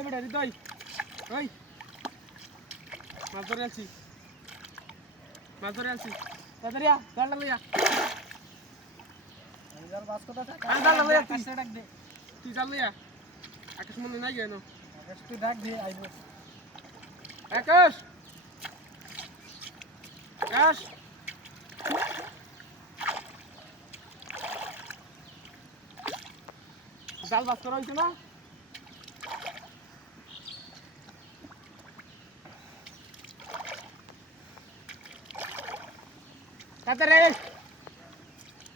এই বেটা হৃদয় ওই মাছ ধরে আছি তাড়াতাড়ি আ জাল লইয়া জাল মাছ কোথা থাকে জাল লইয়া আকাশে ডাক দে তুই জাল লইয়া আকাশ মনে নাই গেল আকাশ তুই ডাক দে আইবো আকাশ আকাশ জাল বাস করা হয়েছে না তাড়াতাড়ি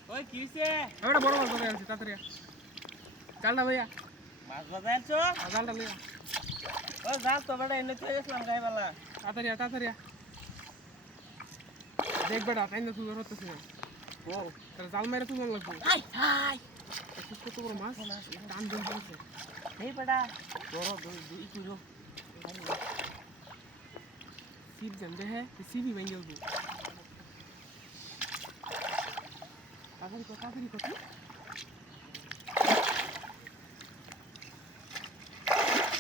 ওই কি হইছে এবারে বড় মাছ ধরে আনছি তাড়াতাড়ি জালটা লইয়া মাছ বাজাইছো জালটা লইয়া ও জাল তো বড় এনে তুই গেছলাম গাইবালা তাড়াতাড়ি দেখ বেটা কাইন্দা তুই ধরতেছিস না ও তাহলে জাল মেরে তুই মন লাগবে হাই হাই কত বড় মাছ টান দিন পড়ছে এই বড়া বড় দুই কিলো সিপ জানবে হ্যাঁ সিপি ভেঙে যাবে তাড়াতাড়ি কত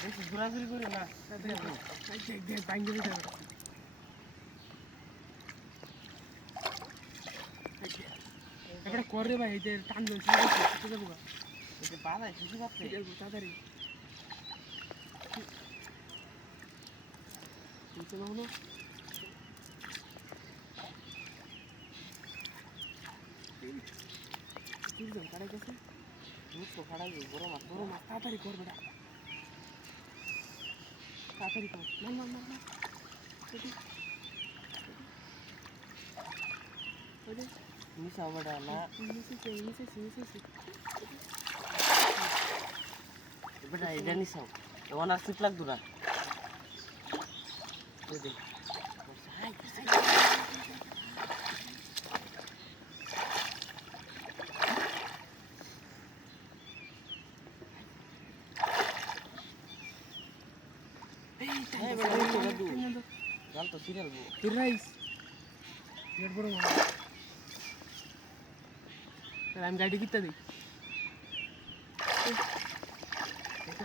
বেশি ঘোরাঘুরি করি না দেখ ভেঙে যাবে এবারে করে ভাই এই টান দিন ঠিক যাবো গা এই যে বাবা কিছু করতে তাড়াতাড়ি নিচে নাও না তিনজন কারাই গেছে মুখ খাড়াই বড় মাছ তাড়াতাড়ি কর বেটা তাড়াতাড়ি কর না মিশা বড়া না নিচে বেটা এটা নিছাও ওনার সিট লাগতো না এই দেখ জাল তো সিরিয়াল রাইস বড় মাছ আমি গাড়ি কিনতে দিই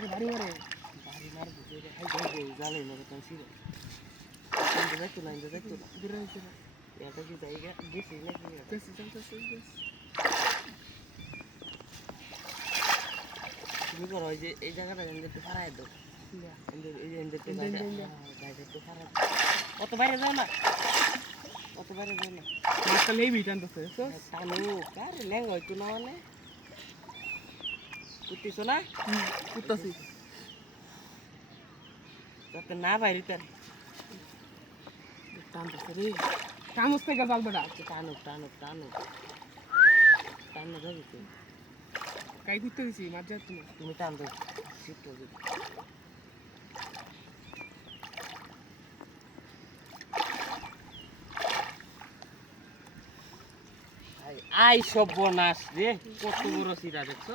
বাড়ি মারে বাড়ি মার বুঝে হাই যাই জালে মেরে তো সিরিয়াল দেখতো না দূরে হয়েছে না এটা কি জায়গা গেছি নাকি তুমি করো ওই যে এই জায়গাটা একটু ফারাই দাও অত বাইরে যাও না মাছটা লেবি টানতেছে টানো কার ল্যাং হয়তো না মানে কুটিছো না কুত্তাছি যাতে না বাইরে তার টানতেছে রে কামস থেকে জাল বেটা টানো যাবি তো কাই করতে দিছি মাছ যাচ্ছে না তুমি টান দাও শিফট হয়ে যাবে আই সব বনাস রে কত বড় সিরা দেখছো